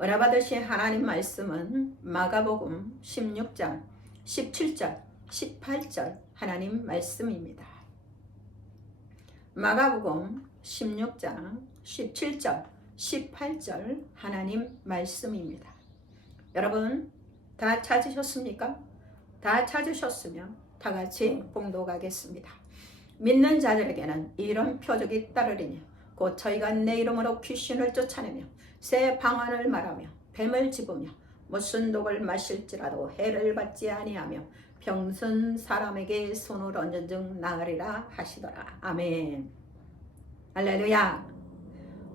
은혜받으신 하나님 말씀은 마가복음 16장 17절 18절 하나님 말씀입니다. 마가복음 16장 17절 18절 하나님 말씀입니다. 여러분 다 찾으셨습니까? 다 찾으셨으면 다 같이 봉독하겠습니다. 믿는 자들에게는 이런 표적이 따르리니 곧 저희가 내 이름으로 귀신을 쫓아내며 새 방언을 말하며 뱀을 집으며 무슨 독을 마실지라도 해를 받지 아니하며 병든 사람에게 손을 얹은 즉 나으리라 하시더라. 아멘. 할렐루야.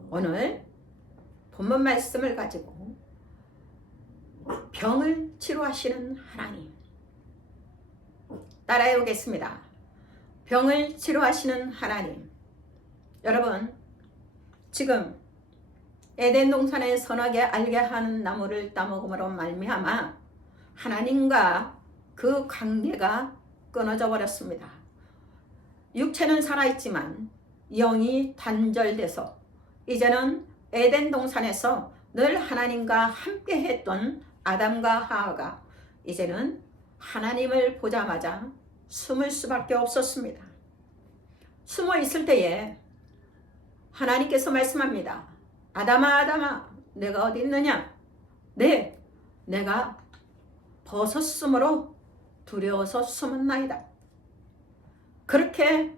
오늘 본문 말씀을 가지고 병을 치료하시는 하나님 따라해 보겠습니다. 병을 치료하시는 하나님. 여러분 지금 에덴 동산에 선하게 알게 하는 나무를 따먹음으로 말미암아 하나님과 그 관계가 끊어져 버렸습니다. 육체는 살아있지만 영이 단절돼서 이제는 에덴 동산에서 늘 하나님과 함께 했던 아담과 하와가 이제는 하나님을 보자마자 숨을 수밖에 없었습니다. 숨어 있을 때에 하나님께서 말씀합니다. 아담아 아담아 내가 어디 있느냐? 네, 내가 벗었으므로 두려워서 숨었나이다. 그렇게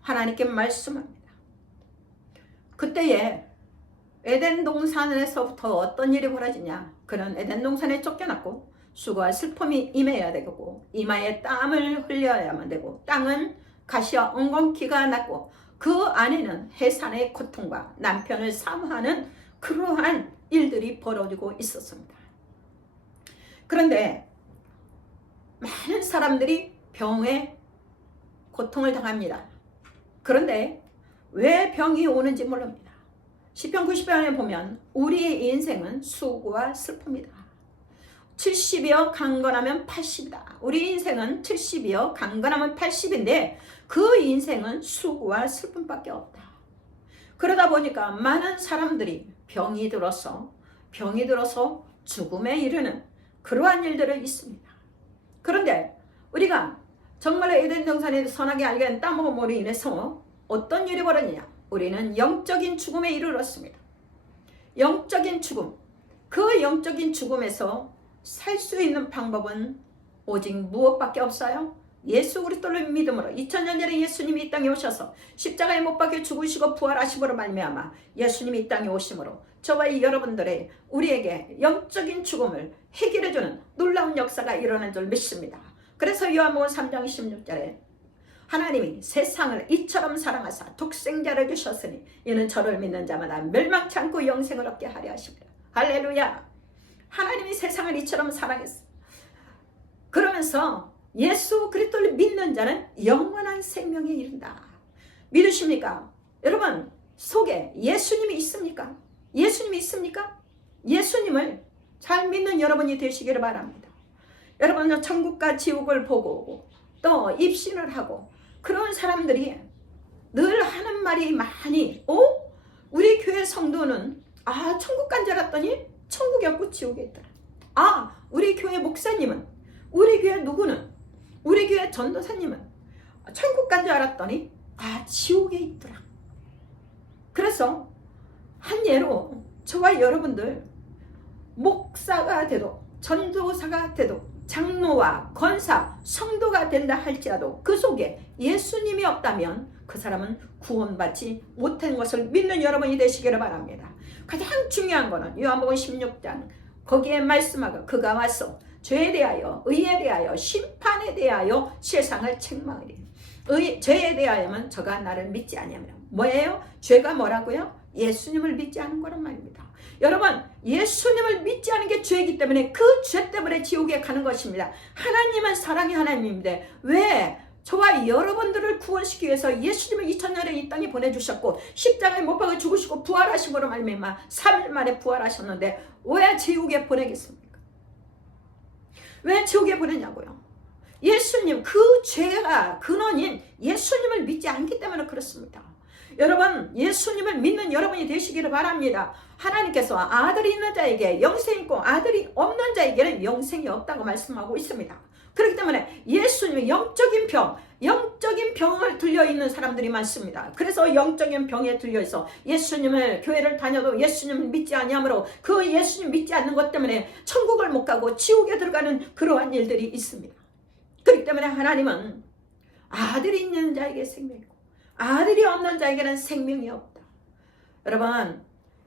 하나님께 말씀합니다. 그때에 에덴 동산에서부터 어떤 일이 벌어지냐? 그는 에덴 동산에 쫓겨났고 수고와 슬픔이 임해야 되고 이마에 땀을 흘려야만 되고 땅은 가시와 엉겅퀴가 났고 그 안에는 해산의 고통과 남편을 사모하는 그러한 일들이 벌어지고 있었습니다. 그런데 많은 사람들이 병에 고통을 당합니다. 그런데 왜 병이 오는지 모릅니다. 시편 90편에 보면 우리의 인생은 수고와 슬픔이다. 70이여 강건하면 80이다. 우리 인생은 70이여 강건하면 80인데 그 인생은 수고와 슬픔밖에 없다. 그러다 보니까 많은 사람들이 병이 들어서 죽음에 이르는 그러한 일들이 있습니다. 그런데 우리가 정말 에덴 동산에 선하게 알게 된 따먹음으로 인해서 어떤 일이 벌어지냐? 우리는 영적인 죽음에 이르렀습니다. 영적인 죽음. 그 영적인 죽음에서 살 수 있는 방법은 오직 무엇밖에 없어요? 예수 그리스도를 믿음으로 2000년 전에 예수님이 이 땅에 오셔서 십자가에 못 박혀 죽으시고 부활하심으로 말미암아 예수님이 이 땅에 오심으로 저와 여러분들의 우리에게 영적인 죽음을 해결해주는 놀라운 역사가 일어난 줄 믿습니다. 그래서 요한복음 3장 16절에 하나님이 세상을 이처럼 사랑하사 독생자를 주셨으니 이는 저를 믿는 자마다 멸망치 않고 영생을 얻게 하려 하십니다. 할렐루야. 하나님이 세상을 이처럼 사랑했어. 그러면서 예수 그리스도를 믿는 자는 영원한 생명에 이른다. 믿으십니까? 여러분 속에 예수님이 있습니까? 예수님이 있습니까? 예수님을 잘 믿는 여러분이 되시기를 바랍니다. 여러분 천국과 지옥을 보고 또 입신을 하고 그런 사람들이 늘 하는 말이 많이 우리 교회 성도는 천국 간 줄 알았더니 천국이 없고 지옥에 있더라. 우리 교회 목사님은 우리 교회 누구는 우리 교회 전도사님은 천국 간 줄 알았더니 지옥에 있더라. 그래서 한 예로 저와 여러분들 목사가 돼도 전도사가 돼도 장로와 권사, 성도가 된다 할지라도 그 속에 예수님이 없다면 그 사람은 구원받지 못한 것을 믿는 여러분이 되시기를 바랍니다. 가장 중요한 것은 요한복음 16장 거기에 말씀하고 그가 와서 죄에 대하여 의에 대하여 심판에 대하여 세상을 책망하리. 죄에 대하여는 저가 나를 믿지 아니하며 뭐예요? 죄가 뭐라고요? 예수님을 믿지 않은 거란 말입니다. 여러분 예수님을 믿지 않은 게 죄이기 때문에 그 죄 때문에 지옥에 가는 것입니다. 하나님은 사랑의 하나님인데 왜 저와 여러분들을 구원시키기 위해서 예수님을 2000년에 이 땅에 보내주셨고 십자가에 못 박아 죽으시고 부활하심으로 말미암아 3일 만에 부활하셨는데 왜 지옥에 보내겠습니까? 왜 지옥에 보내냐고요? 예수님 그 죄가 근원인 예수님을 믿지 않기 때문에 그렇습니다. 여러분 예수님을 믿는 여러분이 되시기를 바랍니다. 하나님께서 아들이 있는 자에게 영생이 있고 아들이 없는 자에게는 영생이 없다고 말씀하고 있습니다. 그렇기 때문에 예수님의 영적인 병을 들려있는 사람들이 많습니다. 그래서 영적인 병에 들려있어 예수님을 교회를 다녀도 예수님을 믿지 아니하므로 그 예수님 믿지 않는 것 때문에 천국을 못 가고 지옥에 들어가는 그러한 일들이 있습니다. 그렇기 때문에 하나님은 아들이 있는 자에게 생명이 있고 아들이 없는 자에게는 생명이 없다. 여러분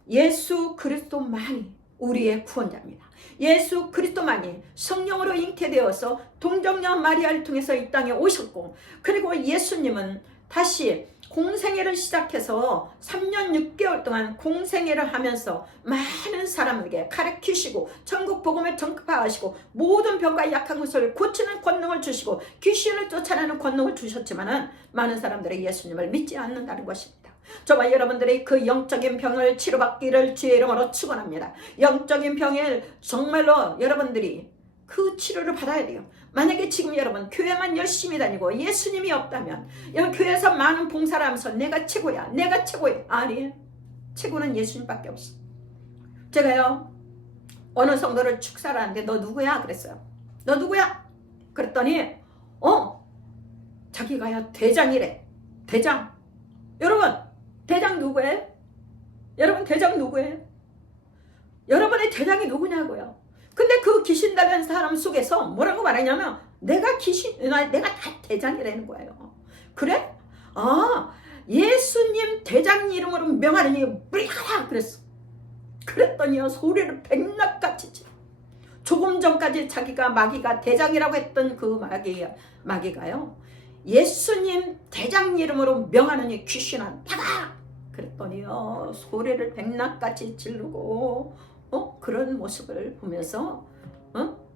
예수 그리스도만이 우리의 구원자입니다. 예수 그리스도만이 성령으로 잉태되어서 동정녀 마리아를 통해서 이 땅에 오셨고, 그리고 예수님은 다시 공생애를 시작해서 3년 6개월 동안 공생애를 하면서 많은 사람에게 가르치시고 천국 복음을 전파하시고 모든 병과 약한 것을 고치는 권능을 주시고 귀신을 쫓아내는 권능을 주셨지만은 많은 사람들이 예수님을 믿지 않는다는 것입니다. 저와 여러분들이 그 영적인 병을 치료받기를 주의 이름으로 축원합니다. 영적인 병에 정말로 여러분들이 그 치료를 받아야 돼요. 만약에 지금 여러분 교회만 열심히 다니고 예수님이 없다면 여러분 교회에서 많은 봉사를 하면서 내가 최고야 내가 최고야. 아니, 최고는 예수님밖에 없어. 제가요 어느 성도를 축사를 하는데 너 누구야? 그랬어요. 너 누구야? 그랬더니 자기가요 대장이래. 대장. 여러분 대장 누구예요? 여러분 대장 누구예요? 여러분의 대장이 누구냐고요? 근데 그 귀신 달린 사람 속에서 뭐라고 말하냐면 내가 다 대장이라는 거예요. 그래? 예수님 대장 이름으로 명하느니 물러가라 그랬어. 그랬더니요 소리를 백낙같이 치. 조금 전까지 자기가 마귀가 대장이라고 했던 그 마귀가요 예수님 대장 이름으로 명하느니 귀신아 나가! 그랬더니요 소리를 백낙같이 지르고 그런 모습을 보면서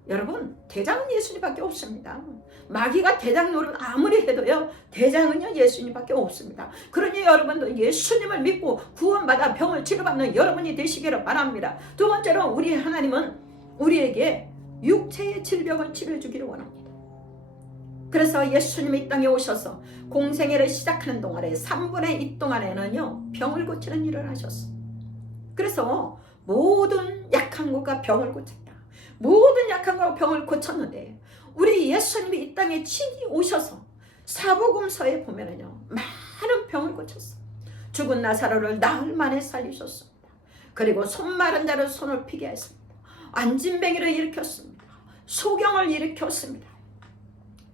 여러분 대장은 예수님밖에 없습니다. 마귀가 대장 노릇 아무리 해도요 대장은요 예수님밖에 없습니다. 그러니 여러분도 예수님을 믿고 구원받아 병을 치료받는 여러분이 되시기를 바랍니다. 두 번째로 우리 하나님은 우리에게 육체의 질병을 치료해 주기를 원합니다. 그래서 예수님이 이 땅에 오셔서 공생애를 시작하는 동안에 3분의 2 동안에는요 병을 고치는 일을 하셨어. 그래서 모든 약한 것과 병을 고쳤다. 모든 약한 것과 병을 고쳤는데 우리 예수님이 이 땅에 친히 오셔서 사복음서에 보면은요 많은 병을 고쳤어. 죽은 나사로를 나흘 만에 살리셨습니다. 그리고 손 마른 자를 손을 피게 했습니다. 안진뱅이를 일으켰습니다. 소경을 일으켰습니다.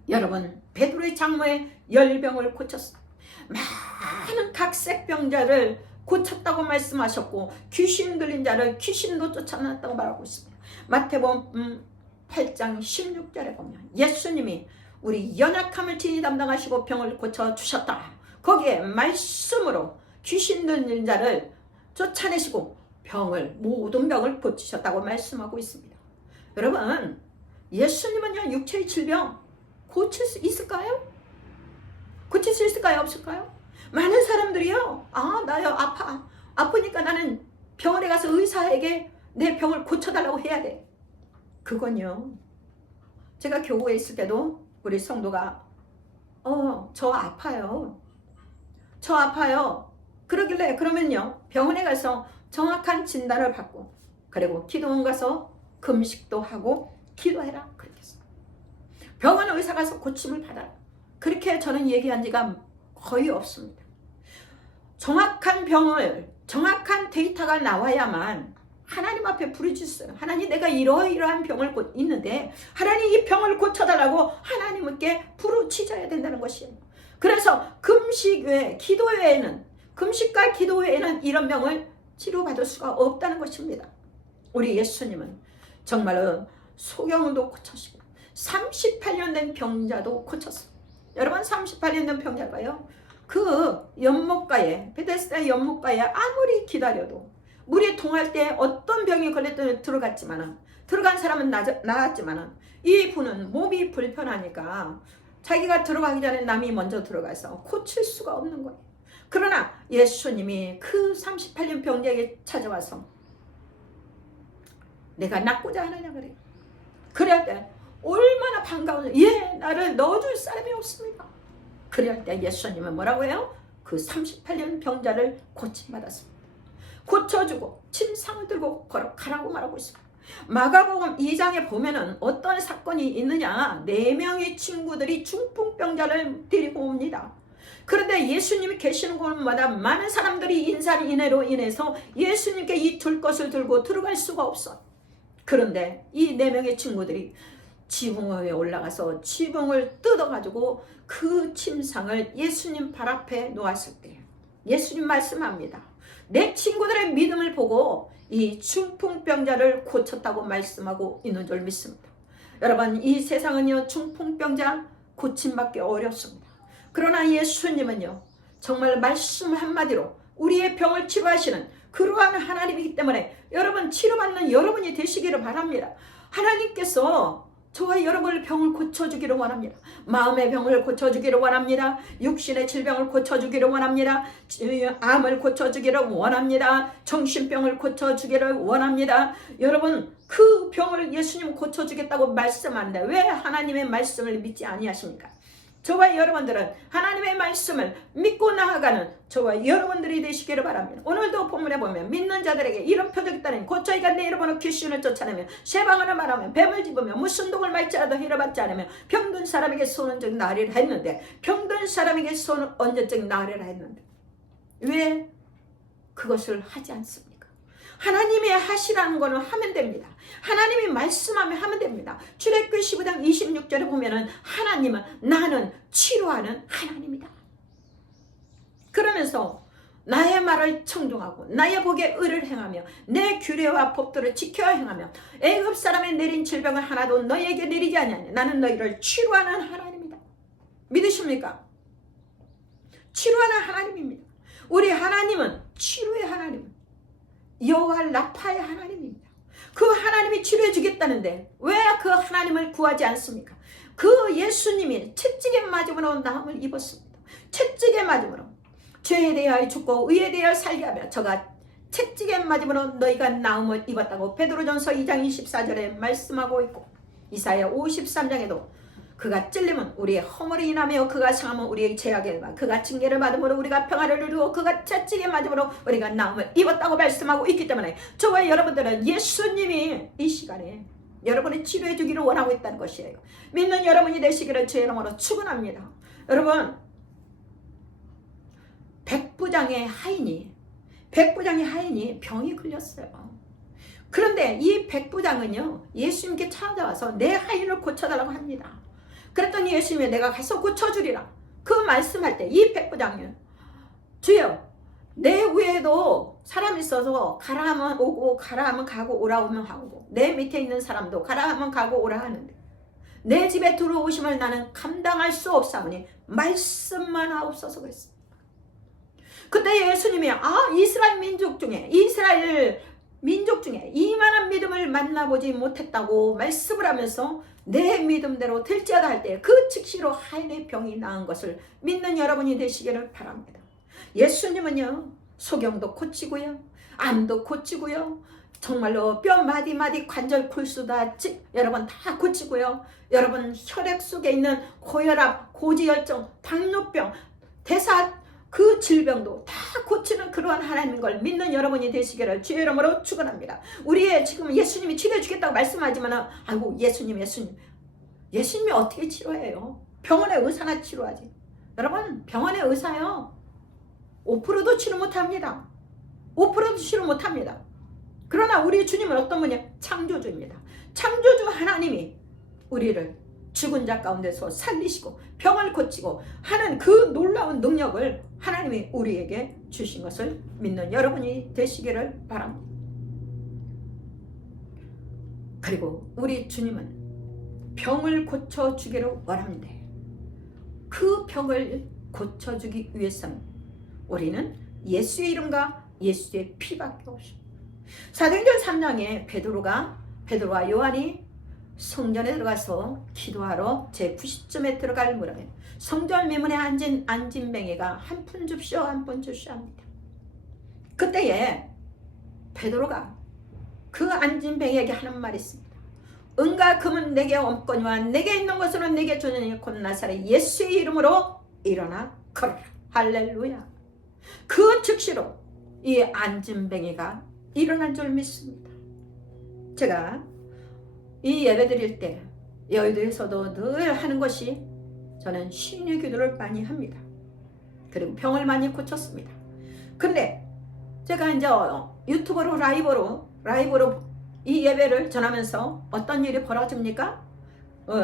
여러분 베드로의 장모의 열병을 고쳤습니다. 많은 각색병자를 고쳤다고 말씀하셨고 귀신 들린 자를 귀신도 쫓아냈다고 말하고 있습니다. 마태복음 8장 16절에 보면 예수님이 우리 연약함을 친히 담당하시고 병을 고쳐주셨다. 거기에 말씀으로 귀신 들린 자를 쫓아내시고 모든 병을 고치셨다고 말씀하고 있습니다. 여러분 예수님은요 육체의 질병 고칠 수 있을까요? 고칠 수 있을까요? 없을까요? 많은 사람들이요 나요 아프니까 나는 병원에 가서 의사에게 내 병을 고쳐달라고 해야 돼. 그건요 제가 교구에 있을 때도 우리 성도가 저 아파요 그러길래 그러면요 병원에 가서 정확한 진단을 받고 그리고 기도원 가서 금식도 하고 기도해라 그렇게 했어요. 병원 의사 가서 고침을 받아라 그렇게 저는 얘기한 지가 거의 없습니다. 정확한 정확한 데이터가 나와야만 하나님 앞에 부르짖어요. 하나님 내가 이러이러한 병을 있는데 하나님 이 병을 고쳐달라고 하나님께 부르짖어야 된다는 것이에요. 그래서 금식 외에 기도 외에는 금식과 기도 외에는 이런 병을 치료받을 수가 없다는 것입니다. 우리 예수님은 정말로 소경도 고쳤시고 38년 된 병자도 고쳤어요. 여러분 38년 된 병자가요 그 연못가에 베데스다 연못가에 아무리 기다려도 물이 동할 때 어떤 병이 걸렸더니 들어간 사람은 나았지만은 이 분은 몸이 불편하니까 자기가 들어가기 전에 남이 먼저 들어가서 고칠 수가 없는 거예요. 그러나 예수님이 그 38년 병자에게 찾아와서 내가 낫고자 하느냐 그래요. 그럴 때 얼마나 반가워요. 나를 넣어줄 사람이 없습니다. 그럴 때 예수님은 뭐라고 해요? 그 38년 병자를 고침받았습니다. 고쳐주고 침상을 들고 걸어가라고 말하고 있습니다. 마가복음 2장에 보면은 어떤 사건이 있느냐, 4명의 친구들이 중풍병자를 데리고 옵니다. 그런데 예수님이 계시는 곳마다 많은 사람들이 인산인해로 인해서 예수님께 이 들 것을 들고 들어갈 수가 없어. 그런데 이 4명의 친구들이 지붕 위에 올라가서 지붕을 뜯어가지고 그 침상을 예수님 발 앞에 놓았을 때 예수님 말씀합니다. 내 친구들의 믿음을 보고 이 중풍병자를 고쳤다고 말씀하고 있는 줄 믿습니다. 여러분, 이 세상은요, 중풍병자 고침받기 어렵습니다. 그러나 예수님은요, 정말 말씀 한마디로 우리의 병을 치료하시는 그러한 하나님이기 때문에 여러분, 치료받는 여러분이 되시기를 바랍니다. 하나님께서 저와 여러분의 병을 고쳐주기를 원합니다. 마음의 병을 고쳐주기를 원합니다. 육신의 질병을 고쳐주기를 원합니다. 암을 고쳐주기를 원합니다. 정신병을 고쳐주기를 원합니다. 여러분, 그 병을 예수님 고쳐주겠다고 말씀하는데 왜 하나님의 말씀을 믿지 아니하십니까? 저와 여러분들은 하나님의 말씀을 믿고 나아가는 저와 여러분들이 되시기를 바랍니다. 오늘도 본문에 보면 믿는 자들에게 이런 표적이 있다니 곧 저희가 내 이름으로 귀신을 쫓아내며 쇠방언을 말하며 뱀을 집으며 무슨 독을 말지라도 해결받지 않으며 병든 사람에게 손은 즉 나으리라 했는데, 병든 사람에게 손은 언제적 나으리라 했는데 왜 그것을 하지 않습니까? 하나님이 하시라는 거는 하면 됩니다. 하나님이 말씀하면 하면 됩니다. 출애굽기 15장 26절에 보면은 하나님은 나는 치료하는 하나님이다. 그러면서 나의 말을 청종하고 나의 복에 의를 행하며 내 규례와 법도를 지켜 행하며 애굽 사람에 내린 질병을 하나도 너희에게 내리지 아니하니 나는 너희를 치료하는 하나님이다. 믿으십니까? 치료하는 하나님입니다. 우리 하나님은 치료의 하나님, 여호와 라파의 하나님입니다. 그 하나님이 치료해 주겠다는데 왜 그 하나님을 구하지 않습니까? 그 예수님이 채찍에 맞음으로 나음을 입었습니다. 채찍에 맞음으로 죄에 대하여 죽고 의에 대하여 살게 하며 저가 채찍에 맞음으로 너희가 나음을 입었다고 베드로전서 2장 24절에 말씀하고 있고, 이사야 53장에도 그가 찔림은 우리의 허물이 인하며 그가 상함은 우리의 죄악의 바 그가 징계를 받음으로 우리가 평화를 누리고 그가 채찍에 맞음으로 우리가 나음을 입었다고 말씀하고 있기 때문에 저와 여러분들은 예수님이 이 시간에 여러분을 치료해 주기를 원하고 있다는 것이에요. 믿는 여러분이 되시기를 주의 이름으로 축원합니다. 여러분, 백부장의 하인이 병이 걸렸어요. 그런데 이 백부장은요, 예수님께 찾아와서 내 하인을 고쳐달라고 합니다. 그랬더니 예수님이 내가 가서 고쳐주리라 그 말씀할 때 이 백부장은 주여, 내 위에도 사람이 있어서 가라 하면 오고 가라 하면 가고 오라 하면 하고 내 밑에 있는 사람도 가라 하면 가고 오라 하는데 내 집에 들어오심을 나는 감당할 수 없사오니 말씀만 하옵소서 그랬습니다. 그때 예수님이 이스라엘 민족 중에 이만한 믿음을 만나보지 못했다고 말씀을 하면서 내 믿음대로 될지어다 할 때 그 즉시로 하인의 병이 나은 것을 믿는 여러분이 되시기를 바랍니다. 예수님은요, 소경도 고치고요, 암도 고치고요, 정말로 뼈 마디마디 관절 골수다 여러분 다 고치고요, 여러분 혈액 속에 있는 고혈압, 고지혈증, 당뇨병, 대사 그 질병도 다 고치는 그러한 하나님인 걸 믿는 여러분이 되시기를 주의 이름으로 축원합니다. 우리의 지금 예수님이 치료해 주겠다고 말씀하지만 아이고 예수님이 어떻게 치료해요? 병원의 의사나 치료하지. 여러분, 병원의 의사요 5%도 치료 못합니다. 5%도 치료 못합니다. 그러나 우리 주님은 어떤 분이야? 창조주입니다. 창조주 하나님이 우리를 죽은 자 가운데서 살리시고 병을 고치고 하는 그 놀라운 능력을 하나님이 우리에게 주신 것을 믿는 여러분이 되시기를 바랍니다. 그리고 우리 주님은 병을 고쳐주기를 원하는데 그 병을 고쳐주기 위해서는 우리는 예수의 이름과 예수의 피밖에 없습니다. 사도행전 3장에 베드로와 요한이 성전에 들어가서 기도하러 제90점에 들어갈 무렵에 성전 미문에 앉은 안진뱅이가 한 푼 줍쇼 합니다. 그때에 베드로가 그 안진뱅이에게 하는 말이 있습니다. 은과 금은 내게 없거니와 내게 있는 것으로는 내게 주느니 곧 나사렛 예수의 이름으로 일어나 걸어라. 할렐루야. 그 즉시로 이 안진뱅이가 일어난 줄 믿습니다. 제가 이 예배 드릴 때 여의도에서도 늘 하는 것이 저는 신유 기도를 많이 합니다. 그리고 병을 많이 고쳤습니다. 근데 제가 이제 유튜브로 라이브로 이 예배를 전하면서 어떤 일이 벌어집니까?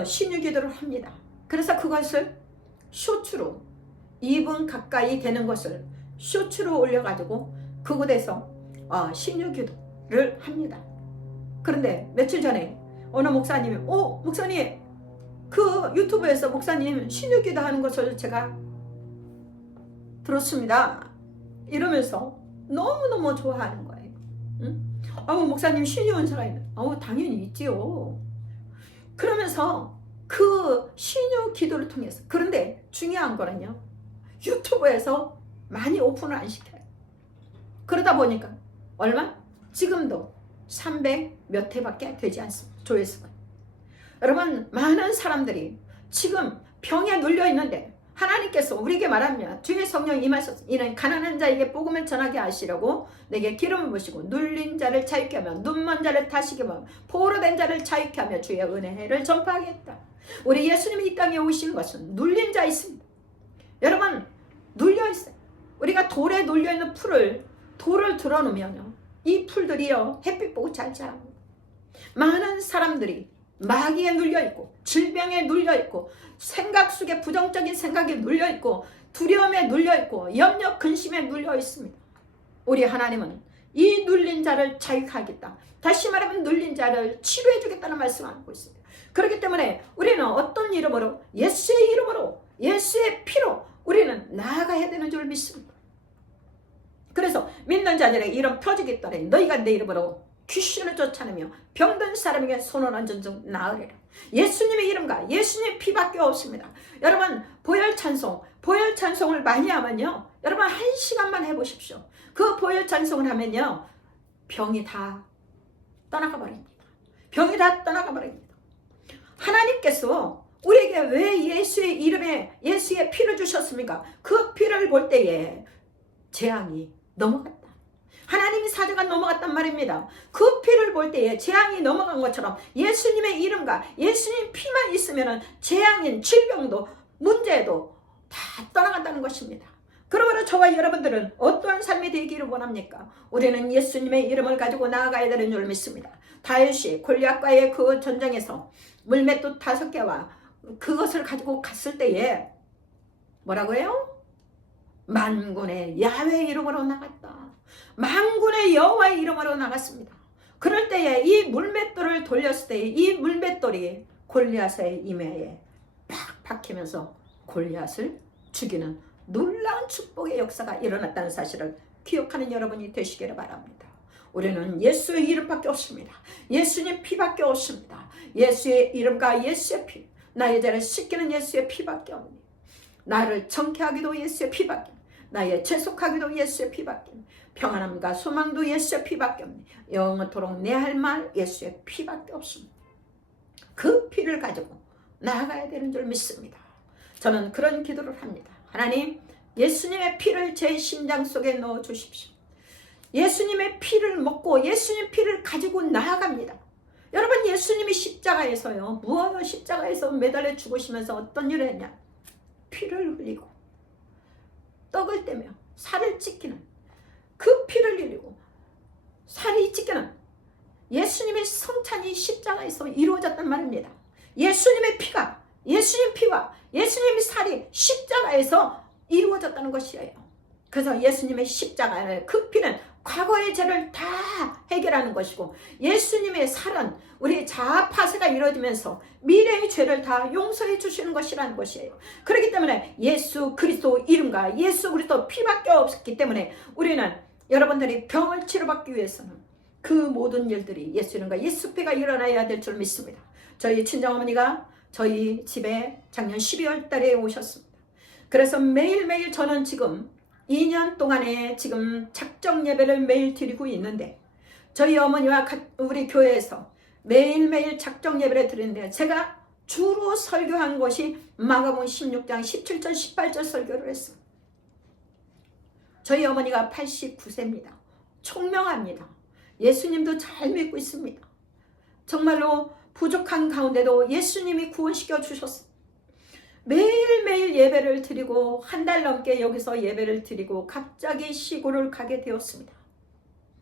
신유 기도를 합니다. 그래서 그것을 쇼츠로 2분 가까이 되는 것을 쇼츠로 올려가지고 그곳에서 신유 기도를 합니다. 그런데 며칠 전에 어느 목사님이 목사님 그 유튜브에서 목사님 신유 기도 하는 것을 제가 들었습니다. 이러면서 너무너무 좋아하는 거예요. 응? 목사님 신유 은사가 있는 당연히 있지요. 그러면서 그 신유 기도를 통해서 그런데 중요한 거는요. 유튜브에서 많이 오픈을 안 시켜요. 그러다 보니까 얼마? 지금도 300 몇 회밖에 되지 않습니다. 조회수가. 여러분 많은 사람들이 지금 병에 눌려 있는데 하나님께서 우리에게 말하면 주의 성령 임하셔서 이는 가난한 자에게 복음을 전하게 하시려고 내게 기름을 부으시고 눌린 자를 자유케 하며 눈먼 자를 다시게 하며 포로된 자를 자유케 하며 주의 은혜를 전파하겠다. 우리 예수님이 이 땅에 오신 것은 눌린 자 있습니다. 여러분 눌려 있어요. 우리가 돌에 눌려 있는 돌을 들어놓으면요 이 풀들이요 햇빛 보고 잘 자랍니다. 많은 사람들이 마귀에 눌려있고 질병에 눌려있고 생각 속에 부정적인 생각에 눌려있고 두려움에 눌려있고 염려 근심에 눌려있습니다. 우리 하나님은 이 눌린 자를 자유하겠다. 다시 말하면 눌린 자를 치료해주겠다는 말씀을 하고 있습니다. 그렇기 때문에 우리는 어떤 이름으로 예수의 이름으로 예수의 피로 우리는 나아가야 되는 줄 믿습니다. 그래서 믿는 자들의 이름 펴지겠더니 너희가 내 이름으로 귀신을 쫓아내며 병든 사람에게 손을 얹은 즉 나으리라. 예수님의 이름과 예수님의 피밖에 없습니다. 여러분 보혈 찬송을 많이 하면요 여러분 1시간만 해보십시오. 그 보혈 찬송을 하면요 병이 다 떠나가 버립니다. 병이 다 떠나가 버립니다. 하나님께서 우리에게 왜 예수의 이름에 예수의 피를 주셨습니까? 그 피를 볼 때에 재앙이 넘어갔다. 하나님이 사자가 넘어갔단 말입니다. 그 피를 볼 때에 재앙이 넘어간 것처럼 예수님의 이름과 예수님 피만 있으면 재앙인 질병도 문제도 다 떠나간다는 것입니다. 그러므로 저와 여러분들은 어떠한 삶이 되기를 원합니까? 우리는 예수님의 이름을 가지고 나아가야 되는 줄 믿습니다. 다윗이 골리앗과의 그 전쟁에서 물맷돌 5개와 그것을 가지고 갔을 때에 뭐라고 해요? 만군의 야훼 이름으로 나갔다. 만군의 여호와의 이름으로 나갔습니다. 그럴 때에 이 물맷돌을 돌렸을 때에 이 물맷돌이 골리앗의 이마에 팍 박히면서 골리앗을 죽이는 놀라운 축복의 역사가 일어났다는 사실을 기억하는 여러분이 되시기를 바랍니다. 우리는 예수의 이름밖에 없습니다. 예수님 피밖에 없습니다. 예수의 이름과 예수의 피, 나의 죄를 씻기는 예수의 피밖에 없니. 나를 정케하기도 예수의 피밖에, 나의 죄속하기도 예수의 피밖에, 평안함과 소망도 예수의 피밖에 없니. 영원토록 내 할 말 예수의 피밖에 없습니다. 그 피를 가지고 나아가야 되는 줄 믿습니다. 저는 그런 기도를 합니다. 하나님, 예수님의 피를 제 심장 속에 넣어 주십시오. 예수님의 피를 먹고 예수님 피를 가지고 나아갑니다. 여러분, 예수님이 십자가에서요, 무엇 십자가에서 매달려 죽으시면서 어떤 일을 했냐? 피를 흘리고 떡을 떼며 살을 찢기는 그 피를 흘리고 살이 찢기는 예수님의 성찬이 십자가에서 이루어졌단 말입니다. 예수님의 피가, 예수님 피와 예수님의 살이 십자가에서 이루어졌다는 것이에요. 그래서 예수님의 십자가의 그 피는 과거의 죄를 다 해결하는 것이고, 예수님의 살은 우리 자아 파쇄가 이루어지면서 미래의 죄를 다 용서해 주시는 것이라는 것이에요. 그렇기 때문에 예수 그리스도 이름과 예수 그리스도 피밖에 없기 때문에 우리는 여러분들이 병을 치료받기 위해서는 그 모든 일들이 예수 이름과 예수 피가 일어나야 될 줄 믿습니다. 저희 친정어머니가 저희 집에 작년 12월 달에 오셨습니다. 그래서 매일매일 저는 지금 2년 동안에 지금 작정 예배를 매일 드리고 있는데, 저희 어머니와 우리 교회에서 매일매일 작정 예배를 드리는데, 제가 주로 설교한 것이 마가복음 16장 17절 18절 설교를 했습니다. 저희 어머니가 89세입니다. 총명합니다. 예수님도 잘 믿고 있습니다. 정말로 부족한 가운데도 예수님이 구원시켜 주셨습니다. 매일매일 예배를 드리고 한 달 넘게 여기서 예배를 드리고 갑자기 시골을 가게 되었습니다.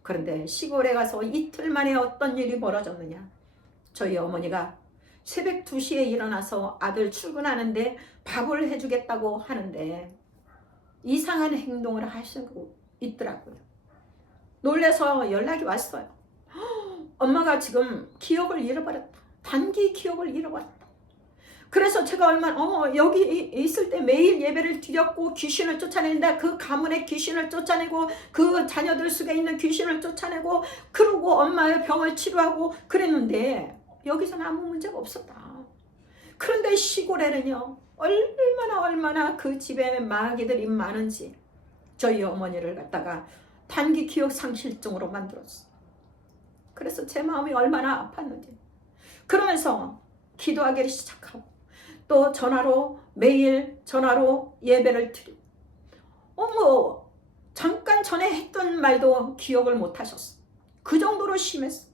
그런데 시골에 가서 이틀 만에 어떤 일이 벌어졌느냐. 저희 어머니가 새벽 2시에 일어나서 아들 출근하는데 밥을 해주겠다고 하는데 이상한 행동을 하시고 있더라고요. 놀라서 연락이 왔어요. 엄마가 지금 기억을 잃어버렸다. 단기 기억을 잃어버렸다. 그래서 제가 얼마나 여기 있을 때 매일 예배를 드렸고 귀신을 쫓아낸다. 그 가문의 귀신을 쫓아내고 그 자녀들 속에 있는 귀신을 쫓아내고 그러고 엄마의 병을 치료하고 그랬는데 여기서는 아무 문제가 없었다. 그런데 시골에는요 얼마나 그 집에 마귀들이 많은지 저희 어머니를 갖다가 단기 기억 상실증으로 만들었어. 그래서 제 마음이 얼마나 아팠는지. 그러면서 기도하기를 시작하고 또 매일 전화로 예배를 드리고 잠깐 전에 했던 말도 기억을 못 하셨어. 그 정도로 심했어.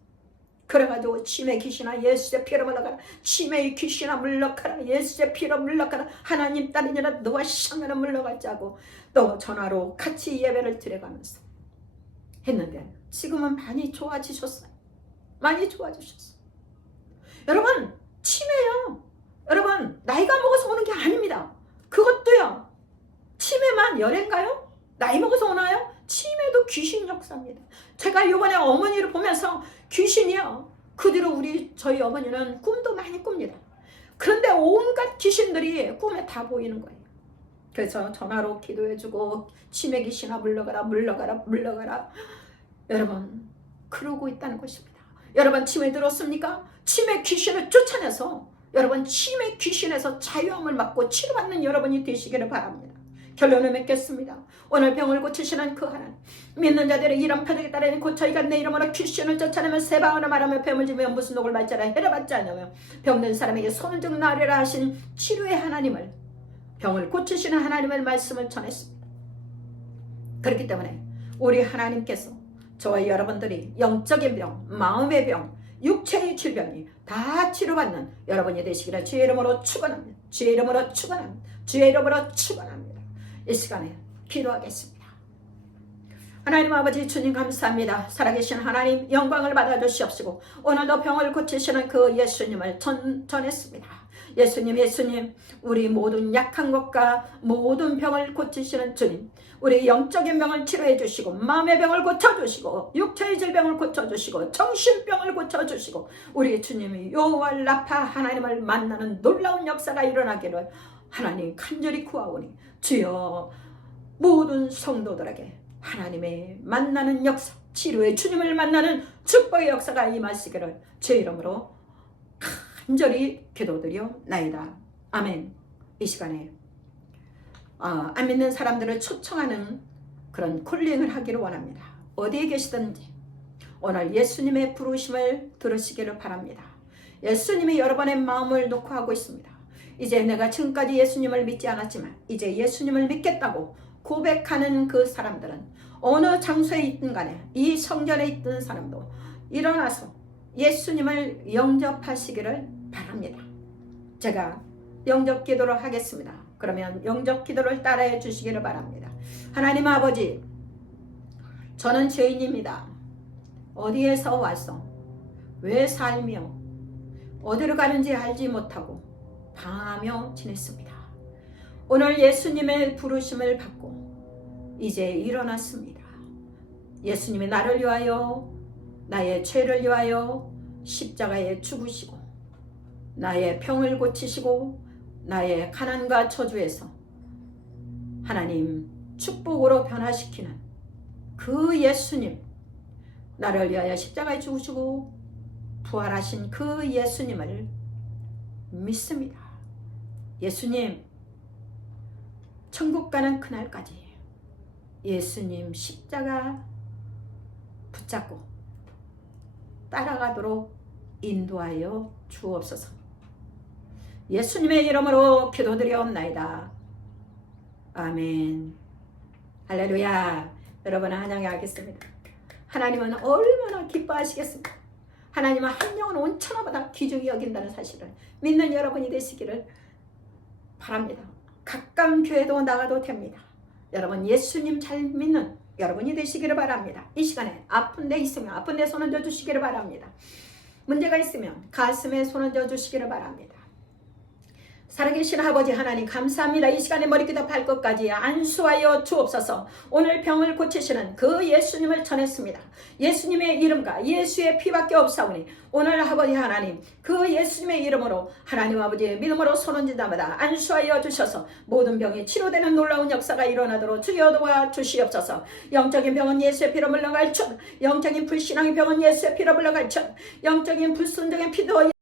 그래가지고 치매 귀신아 예수의 피로 물러가라. 치매의 귀신아 물러가라. 예수의 피로 물러가라. 하나님 딸이니라 너와 쌍으로 물러갈자고 또 전화로 같이 예배를 드려가면서 했는데 지금은 많이 좋아지셨어요. 많이 좋아지셨어요. 여러분 치매요. 여러분 나이가 먹어서 오는 게 아닙니다. 그것도요. 치매만 열애인가요? 나이 먹어서 오나요? 치매도 귀신 역사입니다. 제가 이번에 어머니를 보면서 귀신이요. 그 뒤로 저희 어머니는 꿈도 많이 꿉니다. 그런데 온갖 귀신들이 꿈에 다 보이는 거예요. 그래서 전화로 기도해주고 치매 귀신아 물러가라. 여러분 그러고 있다는 것입니다. 여러분 치매 들었습니까? 치매 귀신을 쫓아내서 여러분 치매 귀신에서 자유함을 받고 치료받는 여러분이 되시기를 바랍니다. 결론을 맺겠습니다. 오늘 병을 고치시는 그 하나님, 믿는 자들의 이런 표적에 따르니 곧 저희가 내 이름으로 귀신을 쫓아내며 새 방언을 말하며 뱀을 집으며 무슨 독을 말자라 해라받지 않으며 병든 사람에게 손을 좀 나으리라 하신 치료의 하나님을, 병을 고치시는 하나님의 말씀을 전했습니다. 그렇기 때문에 우리 하나님께서 저와 여러분들이 영적인 병, 마음의 병, 육체의 질병이 다 치료받는 여러분이 되시기를 주의 이름으로 축원합니다. 주의 이름으로 축원합니다. 주의 이름으로 축원합니다. 이 시간에 기도하겠습니다. 하나님 아버지 주님 감사합니다. 살아계신 하나님 영광을 받아주시옵시고 오늘도 병을 고치시는 그 예수님을 전했습니다. 예수님 우리 모든 약한 것과 모든 병을 고치시는 주님, 우리 영적인 병을 치료해 주시고 마음의 병을 고쳐주시고 육체의 질병을 고쳐주시고 정신병을 고쳐주시고 우리 주님이 여호와 라파 하나님을 만나는 놀라운 역사가 일어나기를 하나님 간절히 구하오니 주여 모든 성도들에게 하나님의 만나는 역사, 치료의 주님을 만나는 축복의 역사가 임하시기를 제 이름으로 간절히 기도드려나이다. 아멘. 이 시간에 안 믿는 사람들을 초청하는 그런 콜링을 하기를 원합니다. 어디에 계시든지 오늘 예수님의 부르심을 들으시기를 바랍니다. 예수님이 여러분의 마음을 놓고 하고 있습니다. 이제 내가 지금까지 예수님을 믿지 않았지만 이제 예수님을 믿겠다고 고백하는 그 사람들은 어느 장소에 있든 간에 이 성전에 있던 사람도 일어나서 예수님을 영접하시기를 바랍니다. 제가 영접 기도를 하겠습니다. 그러면 영접 기도를 따라해 주시기를 바랍니다. 하나님 아버지, 저는 죄인입니다. 어디에서 와서 왜 살며 어디로 가는지 알지 못하고 방황하며 지냈습니다. 오늘 예수님의 부르심을 받고 이제 일어났습니다. 예수님이 나를 위하여 나의 죄를 위하여 십자가에 죽으시고 나의 병을 고치시고 나의 가난과 저주에서 하나님 축복으로 변화시키는 그 예수님, 나를 위하여 십자가에 죽으시고 부활하신 그 예수님을 믿습니다. 예수님, 천국 가는 그날까지 예수님 십자가 붙잡고 따라가도록 인도하여 주옵소서. 예수님의 이름으로 기도드리옵나이다. 아멘. 할렐루야. 여러분 환영하겠습니다. 하나님은 얼마나 기뻐하시겠습니까? 하나님은 한 영혼 온 천하보다 귀중히 여긴다는 사실을 믿는 여러분이 되시기를 바랍니다. 가까운 교회도 나가도 됩니다. 여러분 예수님 잘 믿는 여러분이 되시기를 바랍니다. 이 시간에 아픈 데 있으면 아픈 데 손 얹어 주시기를 바랍니다. 문제가 있으면 가슴에 손 얹어 주시기를 바랍니다. 살아계신 아버지 하나님 감사합니다. 이 시간에 머리부터 발끝까지 안수하여 주옵소서. 오늘 병을 고치시는 그 예수님을 전했습니다. 예수님의 이름과 예수의 피밖에 없사오니 오늘 아버지 하나님 그 예수님의 이름으로 하나님 아버지의 믿음으로 손 얹은 자마다 안수하여 주셔서 모든 병이 치료되는 놀라운 역사가 일어나도록 주여 도와 주시옵소서. 영적인 병은 예수의 피로 물러갈 것, 영적인 불신앙의 병은 예수의 피로 물러갈 것, 영적인 불순종의 피도